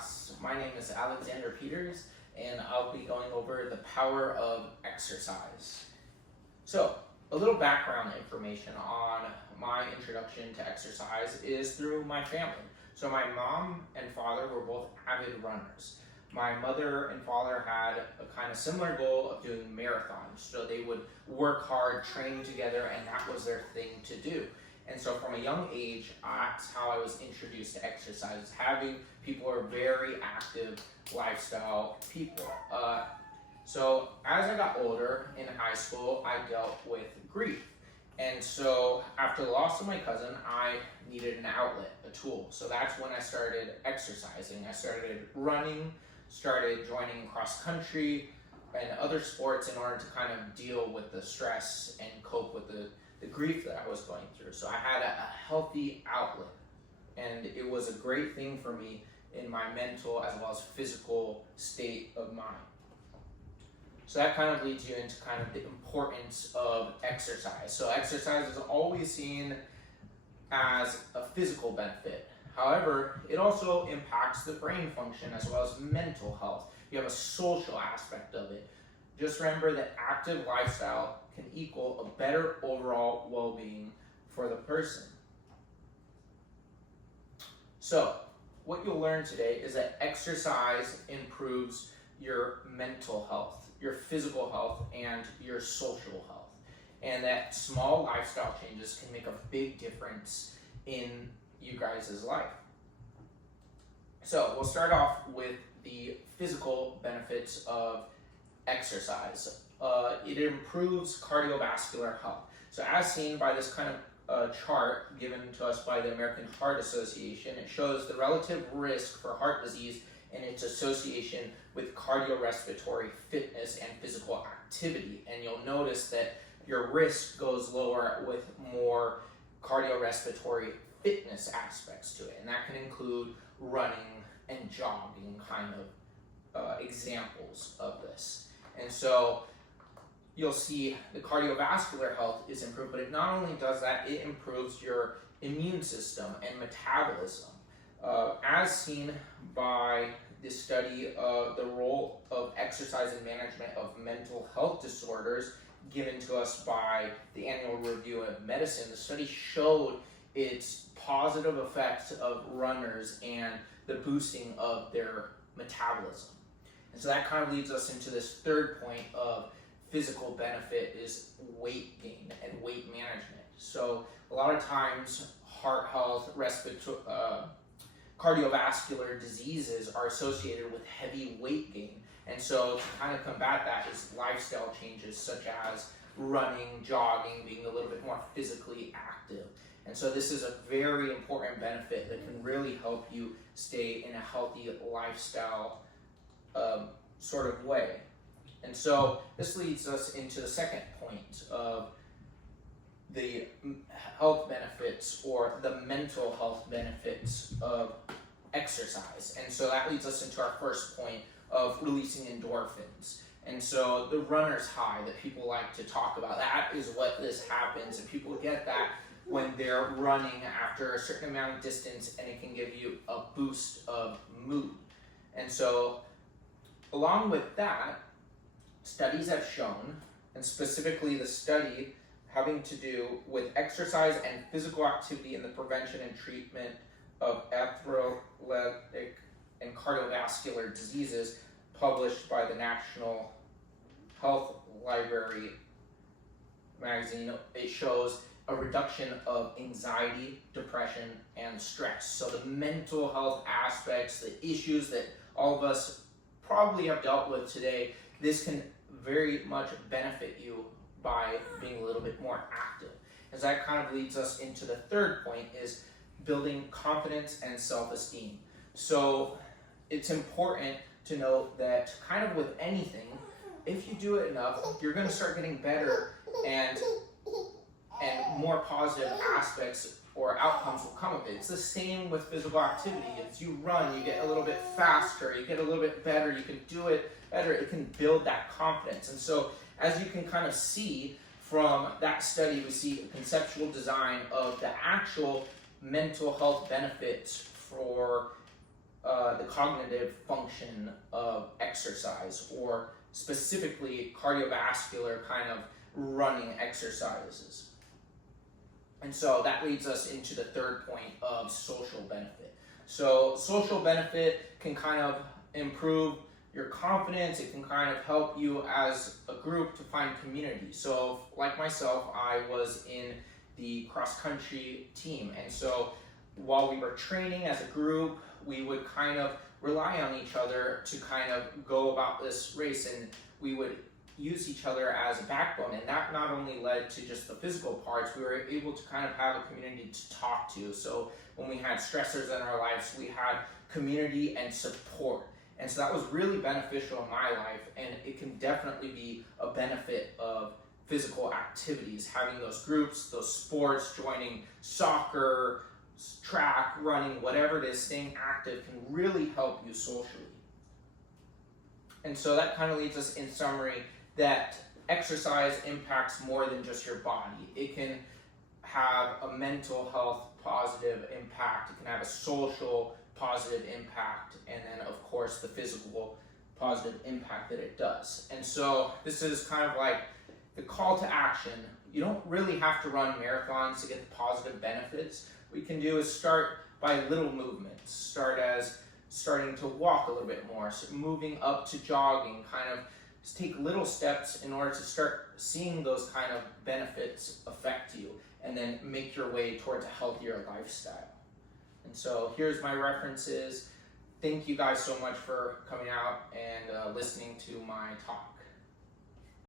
class. My name is Alexander Peters, and I'll be going over the power of exercise. So, a little background information on my introduction to exercise is through my family. So my mom and father were both avid runners. My mother and father had a kind of similar goal of doing marathons. So they would work hard, train together, and that was their thing to do. And so from a young age, that's how I was introduced to exercise. Having people who are very active lifestyle people. So as I got older in high school, I dealt with grief. And so after the loss of my cousin, I needed an outlet, a tool. So that's when I started exercising. I started running, started joining cross country and other sports in order to kind of deal with the stress and cope with the grief that I was going through. So I had a healthy outlet, and it was a great thing for me in my mental as well as physical state of mind. So that kind of leads you into kind of the importance of exercise. So exercise is always seen as a physical benefit. However, it also impacts the brain function as well as mental health. You have a social aspect of it. Just remember that active lifestyle can equal a better overall well-being for the person. So, what you'll learn today is that exercise improves your mental health, your physical health, and your social health. And that small lifestyle changes can make a big difference in you guys' life. So, we'll start off with the physical benefits of exercise. It improves cardiovascular health. So as seen by this kind of chart given to us by the American Heart Association, it shows the relative risk for heart disease and its association with cardiorespiratory fitness and physical activity. And you'll notice that your risk goes lower with more cardiorespiratory fitness aspects to it. And that can include running and jogging, kind of examples of this. And so you'll see the cardiovascular health is improved, but it not only does that, it improves your immune system and metabolism. As seen by the study of the role of exercise in management of mental health disorders given to us by the Annual Review of Medicine, the study showed its positive effects of runners and the boosting of their metabolism. And so that kind of leads us into this third point of physical benefit is weight gain and weight management. So a lot of times heart health, cardiovascular diseases are associated with heavy weight gain. And so to kind of combat that is lifestyle changes such as running, jogging, being a little bit more physically active. And so this is a very important benefit that can really help you stay in a healthy lifestyle sort of way. And so this leads us into the second point of the health benefits or the mental health benefits of exercise. And so that leads us into our first point of releasing endorphins. And so the runner's high that people like to talk about, that is what this happens, and people get that when they're running after a certain amount of distance, and it can give you a boost of mood. And so along with that, studies have shown, and specifically the study having to do with exercise and physical activity in the prevention and treatment of atherosclerotic and cardiovascular diseases, published by the National Health Library magazine, it shows a reduction of anxiety, depression, and stress. So the mental health aspects, the issues that all of us probably have dealt with today, this can very much benefit you by being a little bit more active. As that kind of leads us into the third point is building confidence and self-esteem. So it's important to note that kind of with anything, if you do it enough, you're going to start getting better and more positive aspects or outcomes will come of it. It's the same with physical activity. As you run, you get a little bit faster, you get a little bit better, you can do it better, it can build that confidence. And so as you can kind of see from that study, we see a conceptual design of the actual mental health benefits for the cognitive function of exercise, or specifically cardiovascular kind of running exercises. And so that leads us into the third point of social benefit. So social benefit can kind of improve your confidence. It can kind of help you as a group to find community. So like myself, I was in the cross-country team. And so while we were training as a group, we would kind of rely on each other to kind of go about this race, and we would use each other as a backbone. And that not only led to just the physical parts, we were able to kind of have a community to talk to. So when we had stressors in our lives, we had community and support. And so that was really beneficial in my life, and it can definitely be a benefit of physical activities, having those groups, those sports, joining soccer, track, running, whatever it is, staying active can really help you socially. And so that kind of leads us in summary that exercise impacts more than just your body. It can have a mental health positive impact, it can have a social positive impact, and then of course the physical positive impact that it does. And so this is kind of like the call to action. You don't really have to run marathons to get the positive benefits. What you can do is start by little movements. Start as starting to walk a little bit more, so moving up to jogging, kind of just take little steps in order to start seeing those kind of benefits affect you, and then make your way towards a healthier lifestyle. And so here's my references. Thank you guys so much for coming out and listening to my talk.